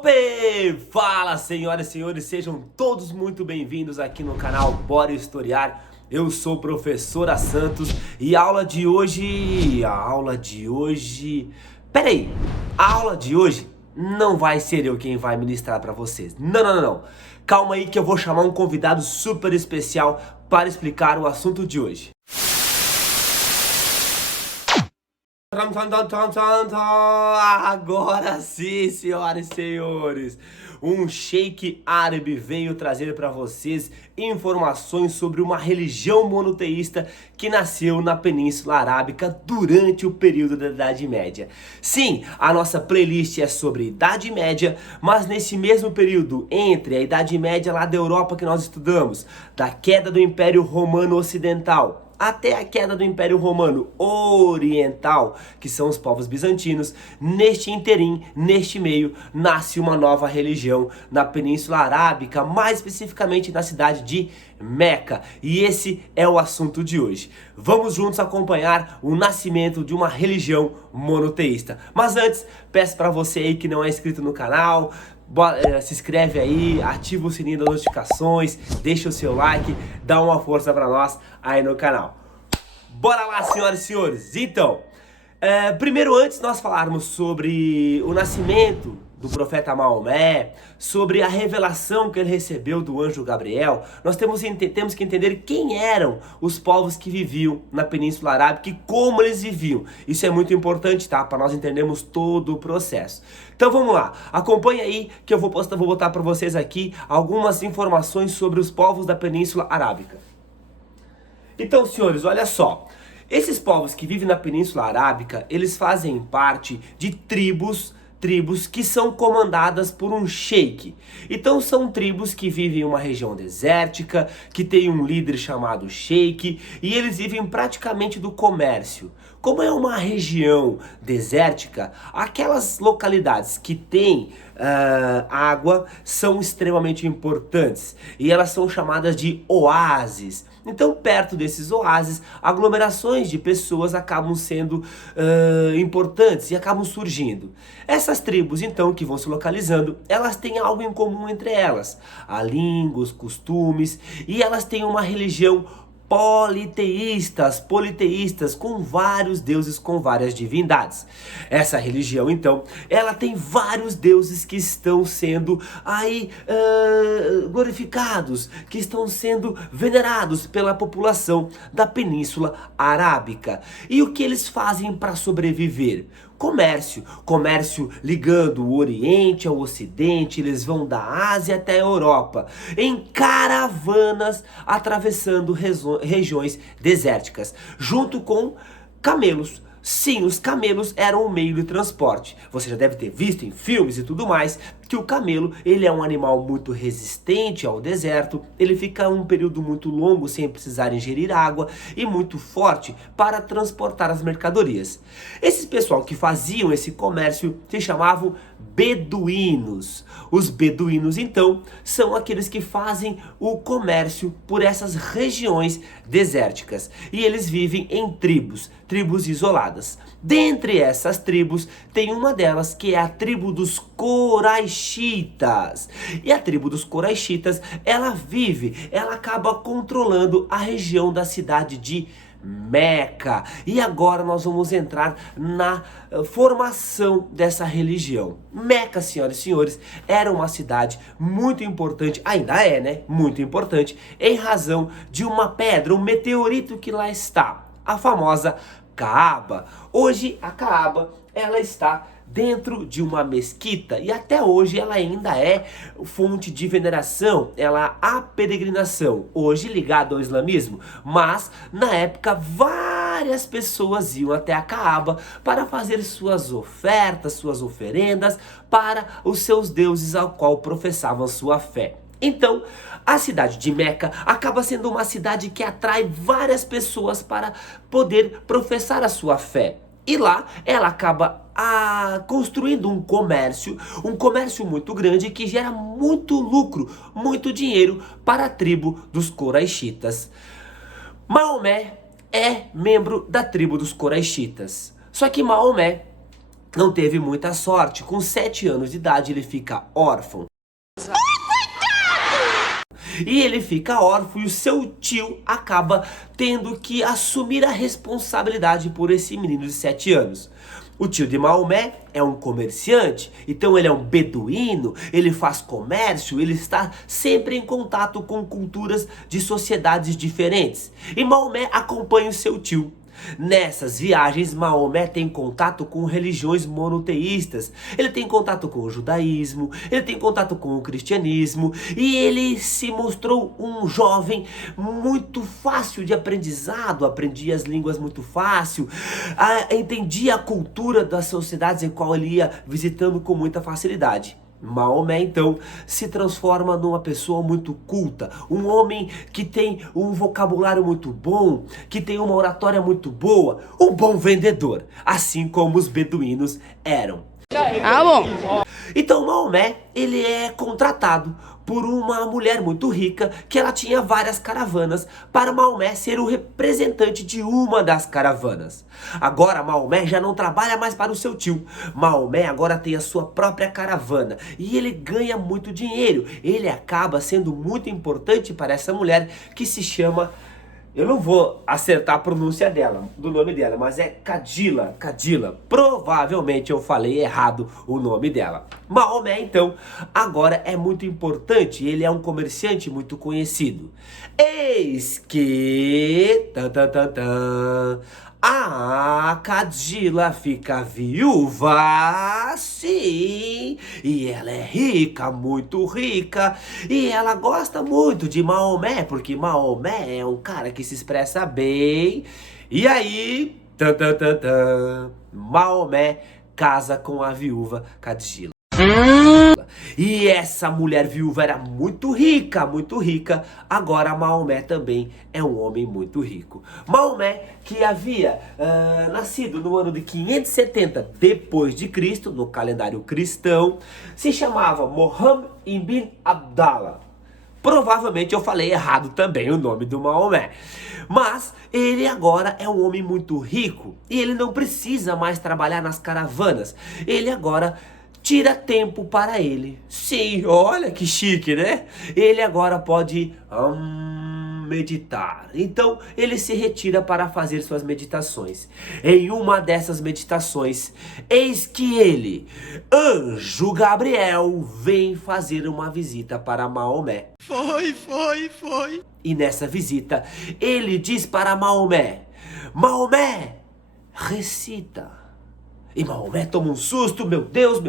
Ope! Fala, senhoras e senhores, sejam todos muito bem-vindos aqui no canal Bora Historiar. Eu sou o professor Santos e a aula de hoje... Peraí, a aula de hoje não vai ser eu quem vai ministrar pra vocês. Não. Calma aí que eu vou chamar um convidado super especial para explicar o assunto de hoje. Agora sim, senhoras e senhores, um sheik árabe veio trazer para vocês informações sobre uma religião monoteísta que nasceu na Península Arábica durante o período da Idade Média. Sim, a nossa playlist é sobre Idade Média, mas nesse mesmo período, entre a Idade Média lá da Europa que nós estudamos, da queda do Império Romano Ocidental, até a queda do Império Romano Oriental, que são os povos bizantinos, neste interim, neste meio, nasce uma nova religião na Península Arábica, mais especificamente na cidade de Meca. E esse é o assunto de hoje. Vamos juntos acompanhar o nascimento de uma religião monoteísta. Mas antes, peço para você aí que não é inscrito no canal, se inscreve aí, ativa o sininho das notificações, deixa o seu like, dá uma força pra nós aí no canal. Bora lá, senhoras e senhores. Então, primeiro, antes nós falarmos sobre o nascimento do profeta Maomé, sobre a revelação que ele recebeu do anjo Gabriel, nós temos que entender quem eram os povos que viviam na Península Arábica e como eles viviam. Isso é muito importante, tá? Para nós entendermos todo o processo. Então vamos lá, acompanha aí que eu vou botar para vocês aqui algumas informações sobre os povos da Península Arábica. Então, senhores, olha só. Esses povos que vivem na Península Arábica, eles fazem parte de tribos que são comandadas por um sheik. Então são tribos que vivem em uma região desértica, que tem um líder chamado sheik, e eles vivem praticamente do comércio. Como é uma região desértica, aquelas localidades que têm água são extremamente importantes, e elas são chamadas de oásis. Então, perto desses oásis, aglomerações de pessoas acabam sendo importantes e acabam surgindo. Essas tribos, então, que vão se localizando, elas têm algo em comum entre elas. A língua, os costumes, e elas têm uma religião politeístas, com vários deuses, com várias divindades. Essa religião, então, ela tem vários deuses que estão sendo aí glorificados, que estão sendo venerados pela população da Península Arábica. E o que eles fazem para sobreviver? Comércio ligando o Oriente ao Ocidente, eles vão da Ásia até a Europa, em caravanas atravessando regiões desérticas, junto com camelos. Sim, os camelos eram um meio de transporte. Você já deve ter visto em filmes e tudo mais que o camelo, ele é um animal muito resistente ao deserto, ele fica um período muito longo sem precisar ingerir água e muito forte para transportar as mercadorias. Esses pessoal que faziam esse comércio se chamavam beduínos. Os beduínos, então, são aqueles que fazem o comércio por essas regiões desérticas. E eles vivem em tribos isoladas. Dentre essas tribos, tem uma delas que é a tribo dos Coraixitas. E a tribo dos Coraixitas, ela acaba controlando a região da cidade de Meca. E agora nós vamos entrar na formação dessa religião. Meca, senhoras e senhores, era uma cidade muito importante, ainda é, né? Muito importante, em razão de uma pedra, um meteorito que lá está, a famosa Kaaba. Hoje a Kaaba, ela está dentro de uma mesquita e até hoje ela ainda é fonte de veneração, ela há peregrinação, hoje ligada ao islamismo, mas na época várias pessoas iam até a Kaaba para fazer suas ofertas, suas oferendas para os seus deuses ao qual professavam sua fé. Então, a cidade de Meca acaba sendo uma cidade que atrai várias pessoas para poder professar a sua fé. E lá ela acaba construindo um comércio muito grande que gera muito lucro, muito dinheiro para a tribo dos Coraixitas. Maomé é membro da tribo dos Coraixitas. Só que Maomé não teve muita sorte. Com 7 anos de idade ele fica órfão. E ele fica órfão e o seu tio acaba tendo que assumir a responsabilidade por esse menino de 7 anos. O tio de Maomé é um comerciante, então ele é um beduíno, ele faz comércio, ele está sempre em contato com culturas de sociedades diferentes. E Maomé acompanha o seu tio. Nessas viagens, Maomé tem contato com religiões monoteístas, ele tem contato com o judaísmo, ele tem contato com o cristianismo, e ele se mostrou um jovem muito fácil de aprendizado, aprendia as línguas muito fácil, entendia a cultura das sociedades em qual ele ia visitando com muita facilidade. Maomé então se transforma numa pessoa muito culta, um homem que tem um vocabulário muito bom, que tem uma oratória muito boa, um bom vendedor, assim como os beduínos eram. Ah, bom. Então Maomé, ele é contratado por uma mulher muito rica, que ela tinha várias caravanas, para Maomé ser o representante de uma das caravanas. Agora Maomé já não trabalha mais para o seu tio. Maomé agora tem a sua própria caravana e ele ganha muito dinheiro. Ele acaba sendo muito importante para essa mulher que se chama... Eu não vou acertar a pronúncia dela, do nome dela, mas é Cadila. Provavelmente eu falei errado o nome dela. Maomé, então, agora é muito importante. Ele é um comerciante muito conhecido. Eis que... a Cadila fica viúva, sim, e ela é rica, muito rica, e ela gosta muito de Maomé, porque Maomé é um cara que se expressa bem, e aí, Maomé casa com a viúva Cadila. E essa mulher viúva era muito rica, agora Maomé também é um homem muito rico. Maomé, que havia nascido no ano de 570 depois de Cristo, no calendário cristão, se chamava Muhammad ibn Abdallah. Provavelmente eu falei errado também o nome do Maomé. Mas ele agora é um homem muito rico e ele não precisa mais trabalhar nas caravanas. Ele agora... tira tempo para ele. Sim, olha que chique, né? Ele agora pode meditar. Então ele se retira para fazer suas meditações. Em uma dessas meditações, eis que ele, anjo Gabriel, vem fazer uma visita para Maomé. Foi. E nessa visita, ele diz para Maomé: Maomé, recita. E Maomé toma um susto, meu Deus,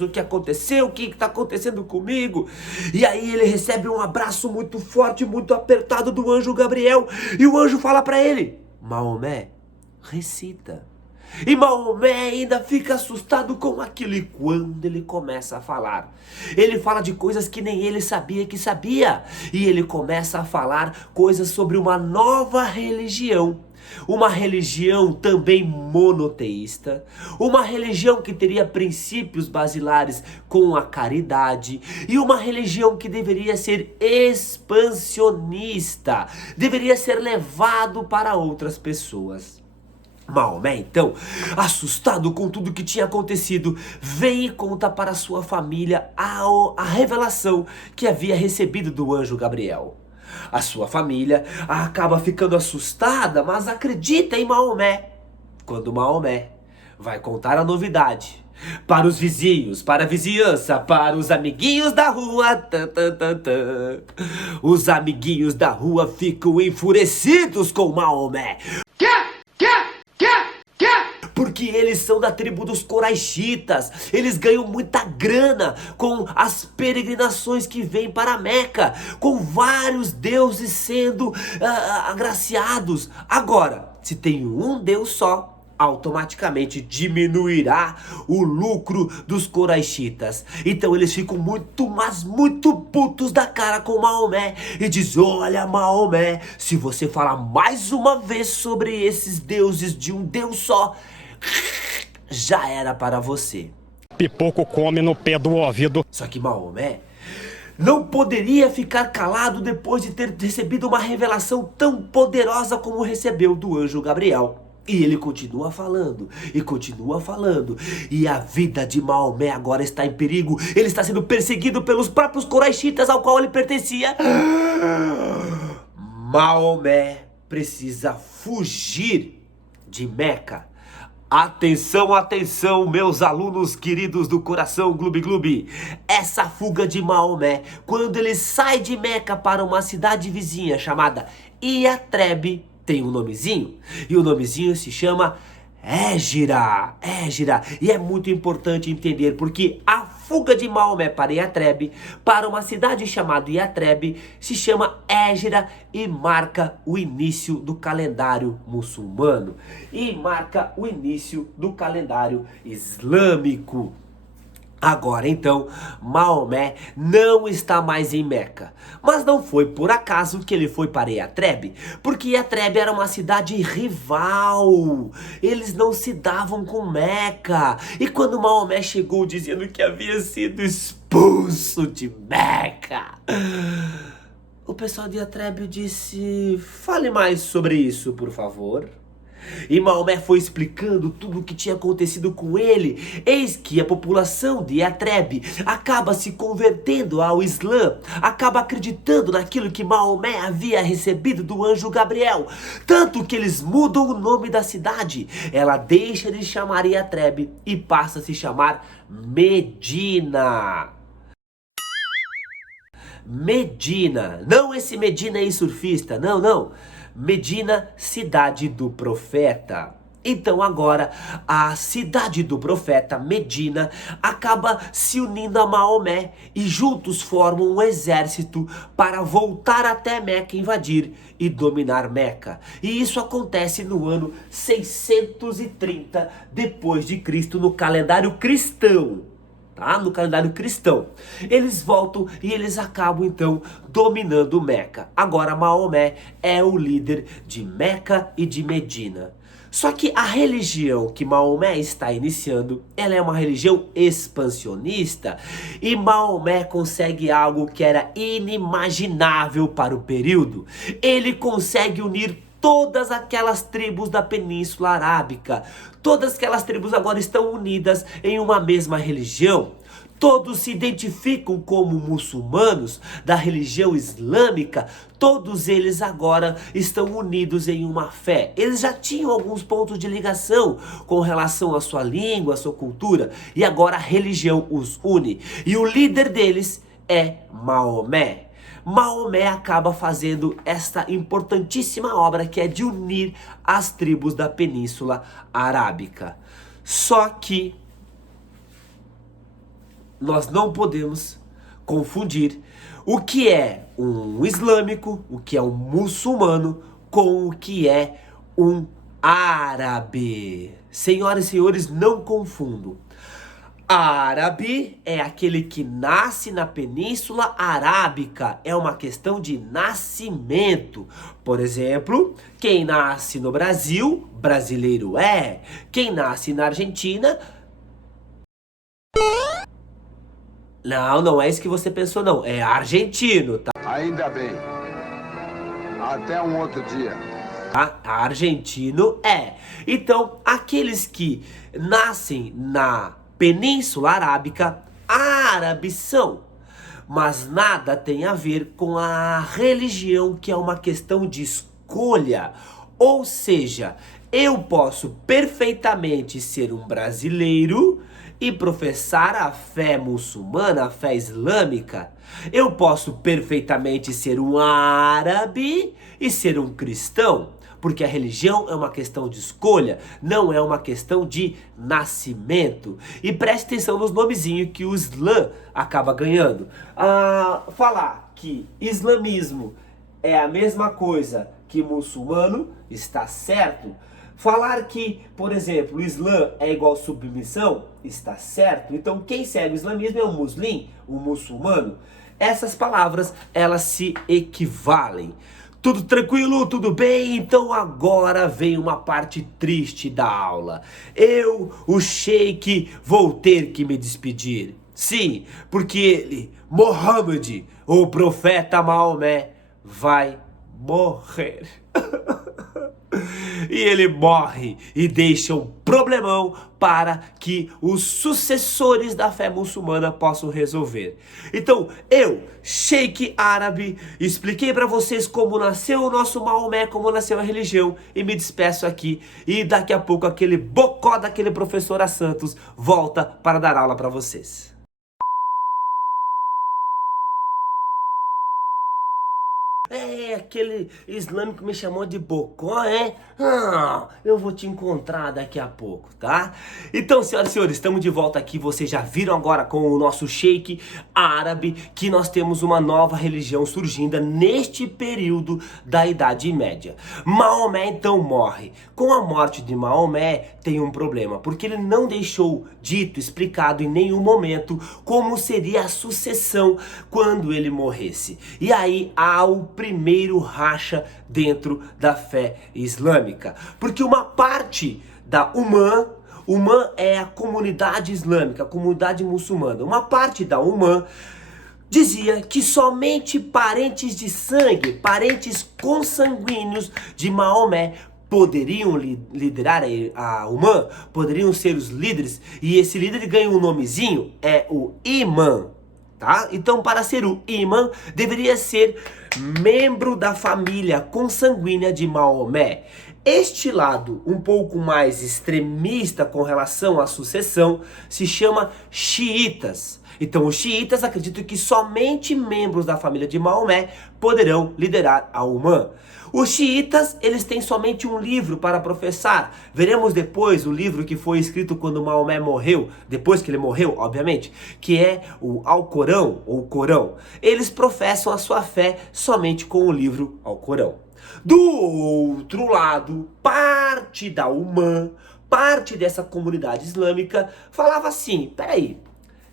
o que aconteceu? O que está acontecendo comigo? E aí ele recebe um abraço muito forte, muito apertado do anjo Gabriel. E o anjo fala para ele: Maomé, recita. E Maomé ainda fica assustado com aquilo. E quando ele começa a falar, ele fala de coisas que nem ele sabia que sabia. E ele começa a falar coisas sobre uma nova religião. Uma religião também monoteísta, uma religião que teria princípios basilares com a caridade e uma religião que deveria ser expansionista, deveria ser levado para outras pessoas. Maomé, então, assustado com tudo que tinha acontecido, vem e conta para sua família a revelação que havia recebido do anjo Gabriel. A sua família acaba ficando assustada, mas acredita em Maomé. Quando Maomé vai contar a novidade para os vizinhos, para a vizinhança, para os amiguinhos da rua, os amiguinhos da rua ficam enfurecidos com Maomé. Porque eles são da tribo dos Coraixitas. Eles ganham muita grana com as peregrinações que vêm para Meca, com vários deuses sendo agraciados. Agora, se tem um Deus só, automaticamente diminuirá o lucro dos Coraixitas. Então eles ficam muito, mas muito putos da cara com Maomé e diz: olha Maomé, se você falar mais uma vez sobre esses deuses de um Deus só, já era para você. Pipoco come no pé do ouvido. Só que Maomé não poderia ficar calado depois de ter recebido uma revelação tão poderosa como recebeu do anjo Gabriel. E ele continua falando, e continua falando, e a vida de Maomé agora está em perigo. Ele está sendo perseguido pelos próprios Quraishitas ao qual ele pertencia. Maomé precisa fugir de Meca. Atenção, atenção, meus alunos queridos do coração Gloob Gloob. Essa fuga de Maomé, quando ele sai de Meca para uma cidade vizinha chamada Iatreb, tem um nomezinho, e o nomezinho se chama Hégira. E é muito importante entender porque a fuga de Maomé para Iatreb, para uma cidade chamada Iatreb, se chama Hégira e marca o início do calendário muçulmano e marca o início do calendário islâmico. Agora então, Maomé não está mais em Meca, mas não foi por acaso que ele foi para Iatreb, porque Iatreb era uma cidade rival, eles não se davam com Meca, e quando Maomé chegou dizendo que havia sido expulso de Meca, o pessoal de Iatreb disse: fale mais sobre isso, por favor. E Maomé foi explicando tudo o que tinha acontecido com ele. Eis que a população de Iatreb acaba se convertendo ao Islã, acaba acreditando naquilo que Maomé havia recebido do anjo Gabriel, tanto que eles mudam o nome da cidade. Ela deixa de chamar Iatreb e passa a se chamar Medina. Medina, não esse Medina aí surfista, não. Medina, cidade do profeta. Então agora a cidade do profeta, Medina, acaba se unindo a Maomé e juntos formam um exército para voltar até Meca, invadir e dominar Meca. E isso acontece no ano 630 depois de Cristo no calendário cristão. No calendário cristão, eles voltam e eles acabam então dominando Meca. Agora Maomé é o líder de Meca e de Medina. Só que a religião que Maomé está iniciando, ela é uma religião expansionista, e Maomé consegue algo que era inimaginável para o período. Ele consegue unir todas aquelas tribos da Península Arábica. Todas aquelas tribos agora estão unidas em uma mesma religião. Todos se identificam como muçulmanos da religião islâmica. Todos eles agora estão unidos em uma fé. Eles já tinham alguns pontos de ligação com relação à sua língua, à sua cultura. E agora a religião os une. E o líder deles é Maomé. Maomé acaba fazendo esta importantíssima obra que é de unir as tribos da Península Arábica. Só que nós não podemos confundir o que é um islâmico, o que é um muçulmano, com o que é um árabe. Senhoras e senhores, não confundam. Árabe é aquele que nasce na Península Arábica, é uma questão de nascimento. Por exemplo, quem nasce no Brasil, brasileiro é. Quem nasce na Argentina... Não é isso que você pensou não, é argentino, tá? Ainda bem. Até um outro dia. Argentino é. Então, aqueles que nascem na Península Arábica, árabes são, mas nada tem a ver com a religião, que é uma questão de escolha. Ou seja, eu posso perfeitamente ser um brasileiro e professar a fé muçulmana, a fé islâmica. Eu posso perfeitamente ser um árabe e ser um cristão. Porque a religião é uma questão de escolha, não é uma questão de nascimento. E preste atenção nos nomezinhos que o Islã acaba ganhando. Falar que islamismo é a mesma coisa que muçulmano está certo. Falar que, por exemplo, o Islã é igual submissão está certo. Então quem segue o islamismo é um muslim, um muçulmano. Essas palavras, elas se equivalem. Tudo tranquilo? Tudo bem? Então agora vem uma parte triste da aula. Eu, o Sheik, vou ter que me despedir. Sim, porque ele, Mohammed, o profeta Maomé, vai morrer. e ele morre e deixa um problemão para que os sucessores da fé muçulmana possam resolver. Então, eu, Sheik Árabe, expliquei para vocês como nasceu o nosso Maomé, como nasceu a religião, e me despeço aqui. E daqui a pouco aquele bocó daquele professor Santos volta para dar aula para vocês. É, aquele islâmico me chamou de bocó, é? Eu vou te encontrar daqui a pouco, tá? Então, senhoras e senhores, estamos de volta aqui. Vocês já viram agora com o nosso Sheik Árabe que nós temos uma nova religião surgindo neste período da Idade Média. Maomé então morre. Com a morte de Maomé tem um problema, porque ele não deixou dito, explicado em nenhum momento como seria a sucessão quando ele morresse. E aí há o primeiro racha dentro da fé islâmica, porque uma parte da Ummah é a comunidade islâmica, a comunidade muçulmana, uma parte da Ummah dizia que somente parentes de sangue, parentes consanguíneos de Maomé poderiam liderar a Ummah, poderiam ser os líderes, e esse líder ganha um nomezinho, é o imã. Tá? Então, para ser o imã, deveria ser membro da família consanguínea de Maomé. Este lado um pouco mais extremista com relação à sucessão se chama xiitas. Então, os xiitas acreditam que somente membros da família de Maomé poderão liderar a Ummah. Os xiitas, eles têm somente um livro para professar. Veremos depois o livro que foi escrito quando Maomé morreu, depois que ele morreu, obviamente, que é o Alcorão, ou Corão. Eles professam a sua fé somente com o livro Alcorão. Do outro lado, parte da Ummah, parte dessa comunidade islâmica, falava assim, peraí,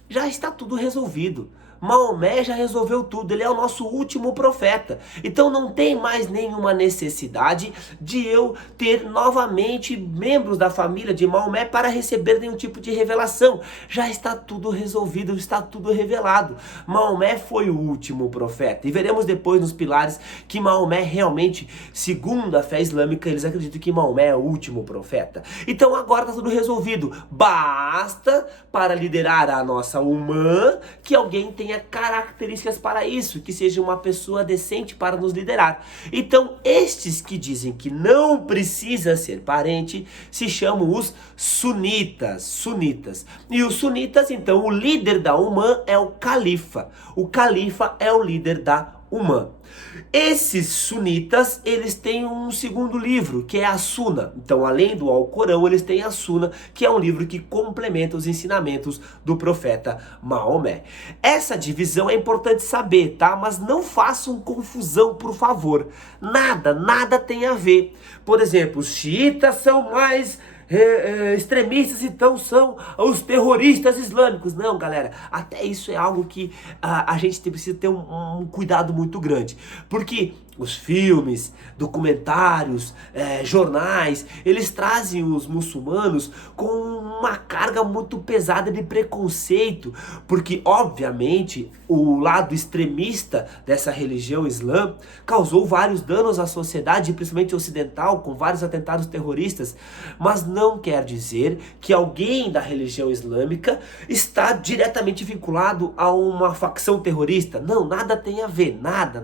já está tudo resolvido. Maomé já resolveu tudo, ele é o nosso último profeta. Então não tem mais nenhuma necessidade de eu ter novamente membros da família de Maomé para receber nenhum tipo de revelação. Já está tudo resolvido, está tudo revelado. Maomé foi o último profeta. E veremos depois nos pilares que Maomé realmente, segundo a fé islâmica, eles acreditam que Maomé é o último profeta. Então agora está tudo resolvido. Basta para liderar a nossa Ummah que alguém tenha características para isso, que seja uma pessoa decente para nos liderar. Então, estes que dizem que não precisa ser parente, se chamam os sunitas. E os sunitas, então, o líder da Ummah é o califa. O califa é o líder da Ummah. Esses sunitas, eles têm um segundo livro, que é a Suna. Então, além do Alcorão, eles têm a Suna, que é um livro que complementa os ensinamentos do profeta Maomé. Essa divisão é importante saber, tá? Mas não façam confusão, por favor. Nada tem a ver. Por exemplo, os xiitas são mais extremistas, então são os terroristas islâmicos. Não, galera, até isso é algo que a gente precisa ter um cuidado muito grande, porque os filmes, documentários, jornais, eles trazem os muçulmanos com uma carga muito pesada de preconceito, porque obviamente o lado extremista dessa religião islã causou vários danos à sociedade, principalmente ocidental, com vários atentados terroristas, mas não quer dizer que alguém da religião islâmica está diretamente vinculado a uma facção terrorista. Não, nada tem a ver, nada.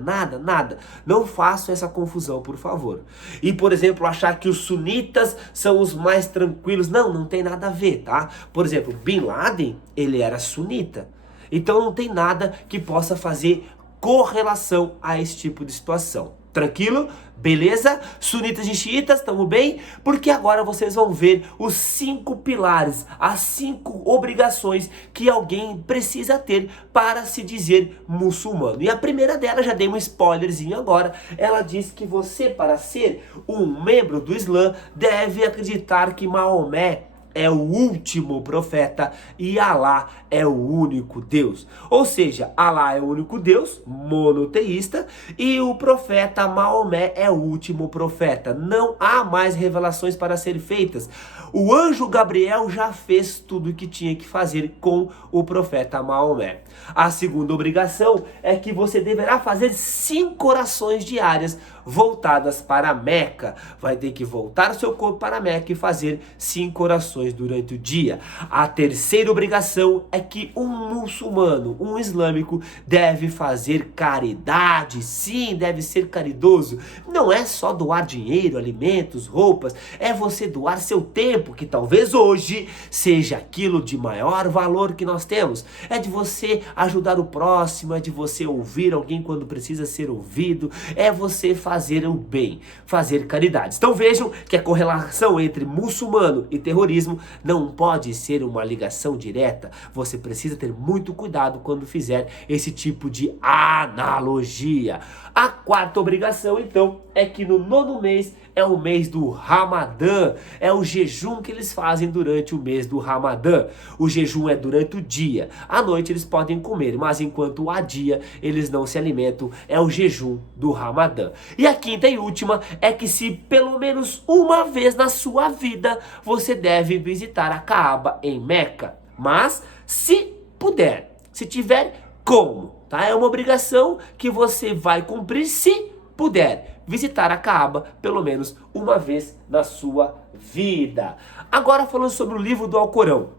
Não façam essa confusão, por favor. E, por exemplo, achar que os sunitas são os mais tranquilos, não tem nada a ver, tá? Por exemplo, Bin Laden, ele era sunita. Então não tem nada que possa fazer correlação a esse tipo de situação. Tranquilo? Beleza? Sunitas e xiitas, tamo bem? Porque agora vocês vão ver os 5 pilares, as 5 obrigações que alguém precisa ter para se dizer muçulmano. E a primeira delas, já dei um spoilerzinho agora, ela diz que você, para ser um membro do Islã, deve acreditar que Maomé é o último profeta e Alá é o único Deus. Ou seja, Alá é o único Deus, monoteísta, e o profeta Maomé é o último profeta. Não há mais revelações para serem feitas. O anjo Gabriel já fez tudo o que tinha que fazer com o profeta Maomé. A segunda obrigação é que você deverá fazer 5 orações diárias voltadas para Meca. Vai ter que voltar seu corpo para Meca e fazer 5 orações durante o dia. A terceira obrigação é que um muçulmano, um islâmico, deve fazer caridade. Sim, deve ser caridoso. Não é só doar dinheiro, alimentos, roupas, é você doar seu tempo, que talvez hoje seja aquilo de maior valor que nós temos. É de você ajudar o próximo, é de você ouvir alguém quando precisa ser ouvido, é você fazer o bem, fazer caridades. Então vejam que a correlação entre muçulmano e terrorismo não pode ser uma ligação direta. Você precisa ter muito cuidado quando fizer esse tipo de analogia. A quarta obrigação, então, é que no 9º mês é o mês do Ramadã. É o jejum que eles fazem durante o mês do Ramadã. O jejum é durante o dia. À noite eles podem comer, mas enquanto há dia eles não se alimentam. É o jejum do Ramadã. E a quinta e última é que se pelo menos uma vez na sua vida você deve visitar a Caaba em Meca. Mas se puder, se tiver como, tá? É uma obrigação que você vai cumprir se puder visitar a Caaba pelo menos uma vez na sua vida. Agora falando sobre o livro do Alcorão.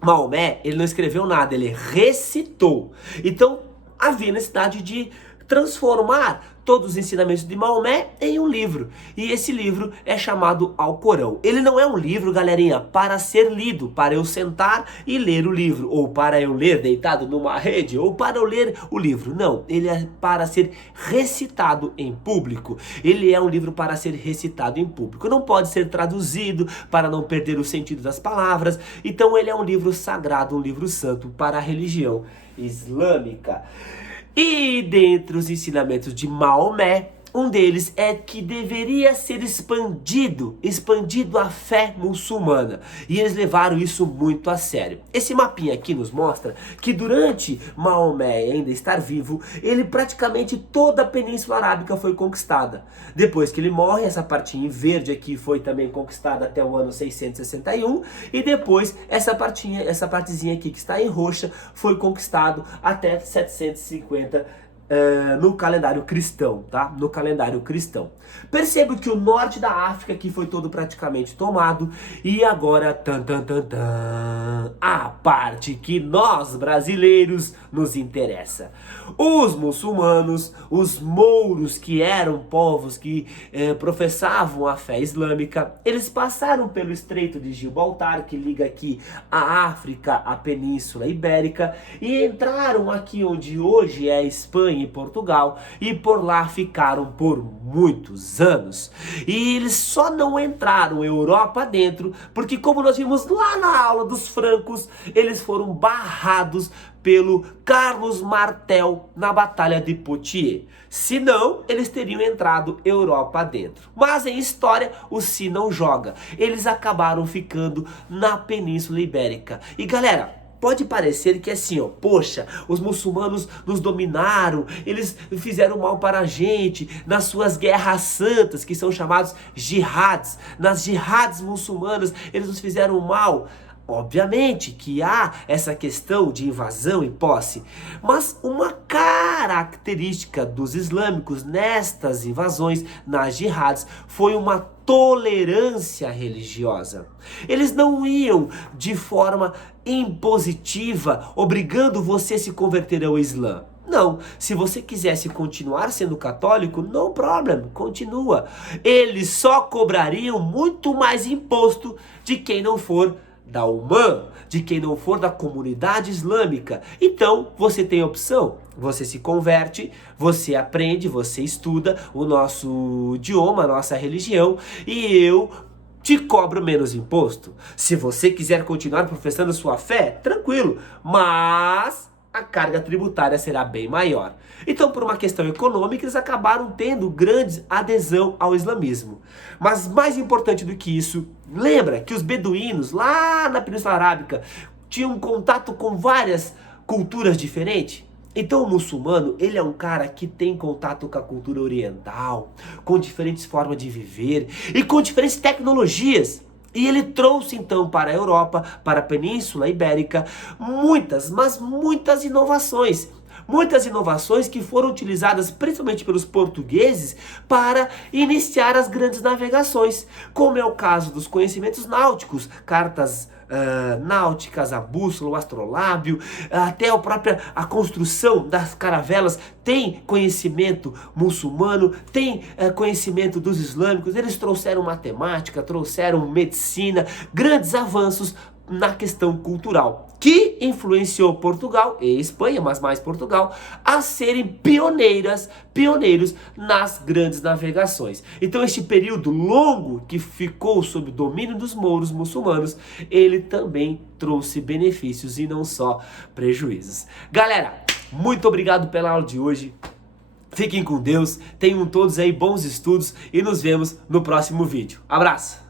Maomé, ele não escreveu nada, ele recitou. Então havia necessidade de transformar todos os ensinamentos de Maomé em um livro. E esse livro é chamado Alcorão. Ele não é um livro, galerinha, para ser lido, para eu sentar e ler o livro, ou para eu ler deitado numa rede, ou para eu ler o livro. Não, ele é para ser recitado em público. Ele é um livro para ser recitado em público. Não pode ser traduzido para não perder o sentido das palavras. Então ele é um livro sagrado, um livro santo para a religião islâmica. E dentre os ensinamentos de Maomé, um deles é que deveria ser expandido a fé muçulmana. E eles levaram isso muito a sério. Esse mapinha aqui nos mostra que durante Maomé ainda estar vivo, ele praticamente toda a Península Arábica foi conquistada. Depois que ele morre, essa partinha em verde aqui foi também conquistada até o ano 661. E depois essa partezinha aqui que está em roxa foi conquistado até 750 no calendário cristão, tá? No calendário cristão. Percebo que o norte da África aqui foi todo praticamente tomado. E agora, a parte que nós brasileiros nos interessa. Os muçulmanos, os mouros, que eram povos que professavam a fé islâmica, eles passaram pelo Estreito de Gibraltar, que liga aqui a África, a Península Ibérica, e entraram aqui onde hoje é a Espanha e Portugal, e por lá ficaram por muitos anos. E eles só não entraram Europa dentro, porque como nós vimos lá na aula dos francos, eles foram barrados pelo Carlos Martel na Batalha de Poitiers. Senão, eles teriam entrado Europa dentro. Mas em história, o si não joga. Eles acabaram ficando na Península Ibérica. E galera, pode parecer que é assim, ó, poxa, os muçulmanos nos dominaram, eles fizeram mal para a gente, nas suas guerras santas, que são chamados jihads, nas jihads muçulmanas, eles nos fizeram mal. Obviamente que há essa questão de invasão e posse, mas uma característica dos islâmicos nestas invasões, nas jihads, foi uma tolerância religiosa. Eles não iam de forma impositiva, obrigando você a se converter ao Islã. Não, se você quisesse continuar sendo católico, no problem, continua. Eles só cobrariam muito mais imposto de quem não for da Ummah, de quem não for da comunidade islâmica. Então, você tem opção. Você se converte, você aprende, você estuda o nosso idioma, a nossa religião, e eu te cobro menos imposto. Se você quiser continuar professando sua fé, tranquilo, mas a carga tributária será bem maior. Então, por uma questão econômica, eles acabaram tendo grande adesão ao islamismo. Mas mais importante do que isso, lembra que os beduínos lá na Península Arábica tinham contato com várias culturas diferentes? Então o muçulmano, ele é um cara que tem contato com a cultura oriental, com diferentes formas de viver e com diferentes tecnologias. E ele trouxe então para a Europa, para a Península Ibérica, muitas, mas muitas inovações. Muitas inovações que foram utilizadas principalmente pelos portugueses para iniciar as grandes navegações, como é o caso dos conhecimentos náuticos, cartas náuticas, a bússola, o astrolábio, até a construção das caravelas tem conhecimento muçulmano, tem conhecimento dos islâmicos. Eles trouxeram matemática, trouxeram medicina, grandes avanços na questão cultural, que influenciou Portugal e Espanha, mas mais Portugal, a serem pioneiros nas grandes navegações. Então este período longo que ficou sob o domínio dos mouros muçulmanos, ele também trouxe benefícios e não só prejuízos. Galera, muito obrigado pela aula de hoje. Fiquem com Deus, tenham todos aí bons estudos e nos vemos no próximo vídeo. Abraço!